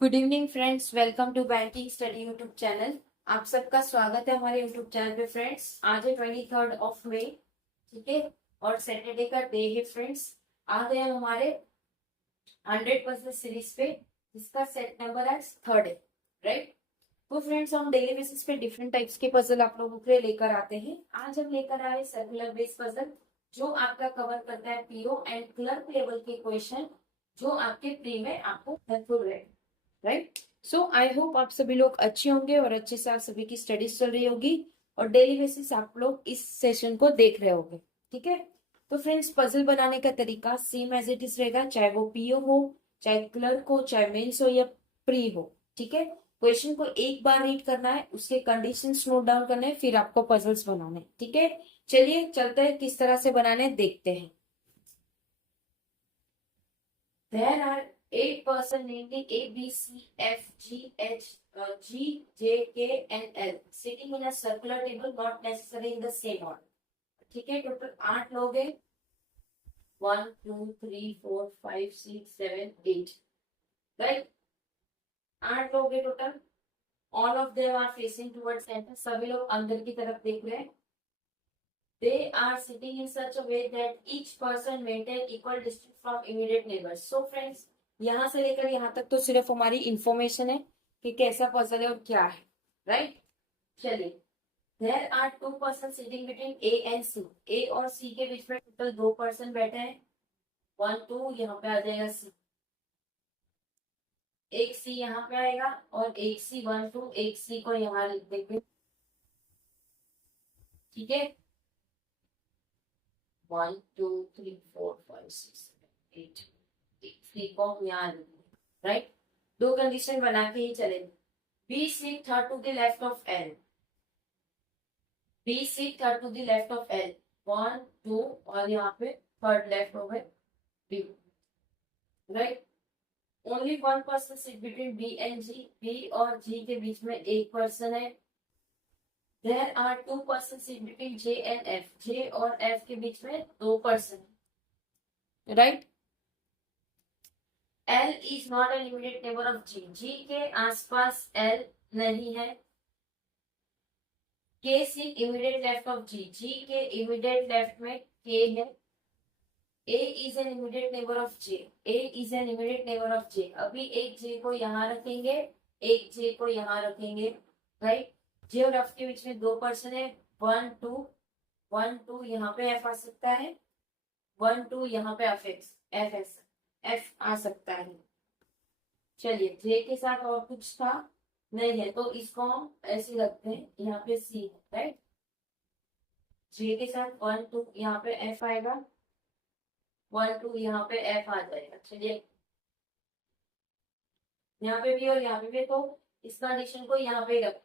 Good evening friends, welcome to banking study YouTube channel. आप सबका स्वागत है हमारे यूट्यूब चैनल पे। फ्रेंड्स, आज है 23 मई, ठीक है, और सैटरडे का डे है। फ्रेंड्स, आ गए हम हमारे 100% सीरीज पे, जिसका सेट नंबर आज थर्ड है, राइट। तो फ्रेंड्स, हम डेली बेसिस पे डिफरेंट टाइप्स के पजल आप लोगों के लिए लेकर आते हैं। आज हम लेकर आए सर्कुलर बेस पजल, जो आपका कवर करता है पीओ एंड क्लर्क लेवल के क्वेश्चन, जो आपके प्री में आपको हेल्पफुल रहे, राइट। सो आई होप आप सभी लोग अच्छे होंगे और अच्छे से आप सभी की स्टडीज चल रही होगी और डेली बेसिस आप लोग इस सेशन को देख रहे होंगे, ठीक है। तो फ्रेंड्स, पजल बनाने का तरीका सेम एज इट इज रहेगा, चाहे वो पीओ हो, चाहे क्लर्क हो, चाहे मेंस हो या प्री हो, ठीक है। क्वेश्चन को एक बार रीड करना है, उसके कंडीशंस नोट डाउन करने हैं, फिर आपको पजल्स बनाने हैं, ठीक है। चलिए चलते हैं, किस तरह से बनाने देखते हैं। There are 8% namely A, B, C, F, G, H, G, J, K, and L sitting in a circular table, not necessarily in the same order. ठीक है, टोटल 8 लोग हैं। 1, 2, 3, 4, 5, 6, 7, 8, राइट। 8 लोग हैं total. All of them are facing towards centre, सभी लोग अंदर की तरफ देख रहे हैं। They are sitting in such a way that each person maintain equal distance from immediate neighbors. So friends, यहाँ से लेकर यहाँ तक तो सिर्फ हमारी इंफॉर्मेशन है कि कैसा पजल है और क्या है, राइट। चलिए, there are 2 persons sitting between A and C. A और C के बीच में टोटल 2 पर्सन बैठे हैं। 1, 2 यहाँ पे आ जाएगा C, एक C यहाँ पे आएगा और एक C 1, 2, एक C को यहाँ लिख देंगे, ठीक है। 1, 2, 3, 4, 5, 6, 7, 8, 3 को हम यहाँ लिखेंगे, राइट। दो कंडीशन बना के ही चलेंगे। B seat third to the left of L, B seat third to the left of L, 1, 2 और यहाँ पे थर्ड लेफ्ट हो गए B, right. Only one person seat between B and G, B और जी के बीच में एक पर्सन है। There are 2 persons seat between J and F. J और F के बीच में 2 person, right. L is not an immediate neighbor of G. G के आसपास L नहीं है। K seat immediate left of G. G के immediate left में K है। A is an immediate neighbor of J. A is an immediate neighbor of J. अभी एक J को यहाँ रखेंगे, एक J को यहाँ रखेंगे, राइट। J और F के बीच में 2 पर्सन है। 1, 2, 1, 2 यहाँ पे F आ सकता है, 1, 2 यहाँ पे F आ सकता है। चलिए, J के साथ और कुछ था नहीं है, तो इसको हम ऐसे रखते हैं, यहाँ पे C है, राइट। J के साथ 1, 2 यहाँ पे F आएगा, 1, 2 यहाँ पे F आ जाएगा। चलिए, यहाँ पे भी और यहाँ पे भी, तो इस कंडीशन को यहाँ पे रख।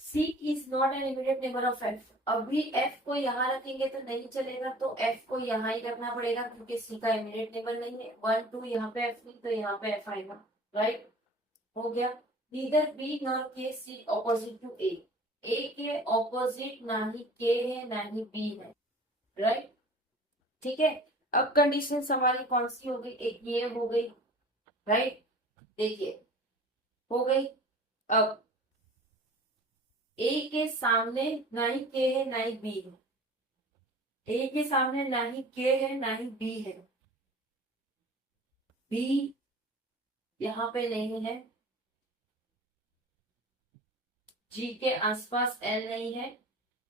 C is not an immediate neighbor of F. अभी F को यहाँ रखेंगे तो नहीं चलेगा, तो F को यहाँ ही रखना पड़ेगा क्योंकि C का इमीडिएट नेबर नहीं है। 1, 2 यहाँ पे F नहीं, तो यहाँ पे F आएगा, राइट। हो गया। Neither B nor K sit opposite to A. A के ऑपोजिट ना ही K है ना ही B है, राइट, ठीक है। अब कंडीशन हमारी कौन सी हो गई, एक ये हो गई, राइट। देखिए, हो गई। अब A के सामने ना ही K है ना ही B है, A के सामने ना ही K है ना ही B है, B यहाँ पे नहीं है, G के आसपास L नहीं है,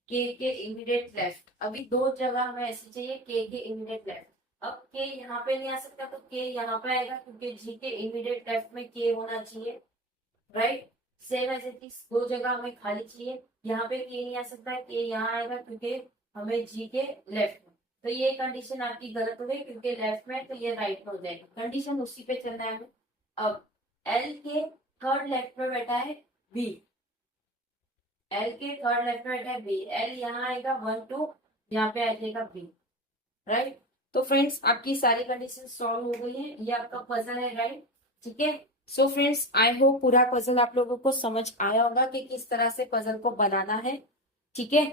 K के इमीडिएट लेफ्ट, अभी दो जगह हमें ऐसे चाहिए K के इमीडिएट लेफ्ट। अब K यहाँ पे नहीं आ सकता, तो K यहाँ पे आएगा क्योंकि G के इमीडिएट लेफ्ट में K होना चाहिए, राइट। सेम ऐसे दो जगह हमें खाली चाहिए, यहाँ पे K नहीं आ सकता है, K यहाँ आएगा क्योंकि हमें G के लेफ्ट में, तो ये कंडीशन आपकी गलत हो गई क्योंकि लेफ्ट में, तो ये राइट में हो जाएगा। कंडीशन उसी पे चलना है हमें। अब L के थर्ड लेफ्ट में बैठा है B, L के थर्ड लेफ्ट में बैठा है B, L यहाँ आएगा 1, 2 यहाँ पे आ जाएगा B, राइट। तो फ्रेंड्स, आपकी सारी कंडीशन सॉल्व हो गई है, ये आपका पजल है, राइट, ठीक है। सो फ्रेंड्स, आई होप पूरा पजल आप लोगों को समझ आया होगा कि किस तरह से पजल को बनाना है, ठीक है।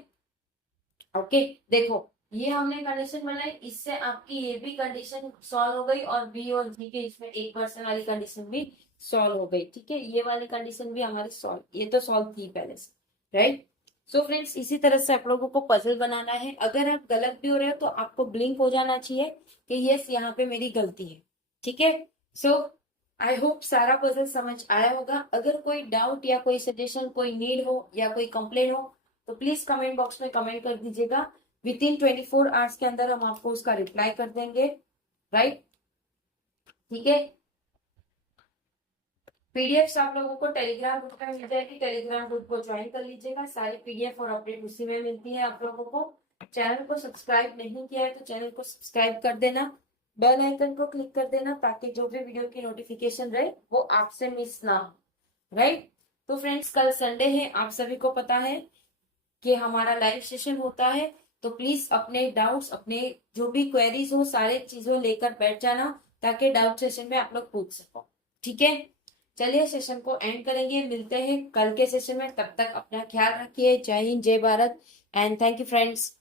ओके, देखो, ये हमने कंडीशन बनाई, इससे आपकी ये भी कंडीशन सॉल्व हो गई और बी और जी के इसमें 1% वाली कंडीशन भी सॉल्व हो गई। ठीक है, ये वाली कंडीशन भी हमारी सॉल्व, ये तो सॉल्व थी पहले से, राइट। सो फ्रेंड्स, इसी तरह से आप लोगों को पजल बनाना है। अगर आप गलत भी हो रहे हो तो आपको ब्लिंक हो जाना चाहिए कि यस यहाँ पे मेरी गलती है। ठीक है, सो आई होप सारा पजल समझ आया होगा। अगर कोई डाउट या कोई सजेशन, कोई नीड हो या कोई कंप्लेन हो तो प्लीज कमेंट बॉक्स में कमेंट कर दीजिएगा। विद इन 24 आवर्स के अंदर हम आपको उसका रिप्लाई कर देंगे, राइट। ठीक है, पीडीएफ आप लोगों को टेलीग्राम ग्रुप में मिल जाएगी, टेलीग्राम ग्रुप को ज्वाइन कर लीजिएगा। सारी पीडीएफ और अपडेट उसी में मिलती है आप लोगों को। चैनल को सब्सक्राइब नहीं किया है तो चैनल को सब्सक्राइब कर देना, बेल आइकन को क्लिक कर देना, ताकि जो भी वीडियो की नोटिफिकेशन रहे वो आपसे मिस ना हो, राइट। तो फ्रेंड्स, कल संडे है, आप सभी को पता है कि हमारा लाइव सेशन होता है। तो प्लीज अपने डाउट्स, अपने जो भी क्वेरीज हो, सारे चीजों लेकर बैठ जाना, ताकि डाउट सेशन में आप लोग पूछ सको। ठीक है, चलिए सेशन को एंड करेंगे, मिलते हैं कल के सेशन में। तब तक अपना ख्याल रखिए। जय हिंद, जय Bharat, and thank you friends.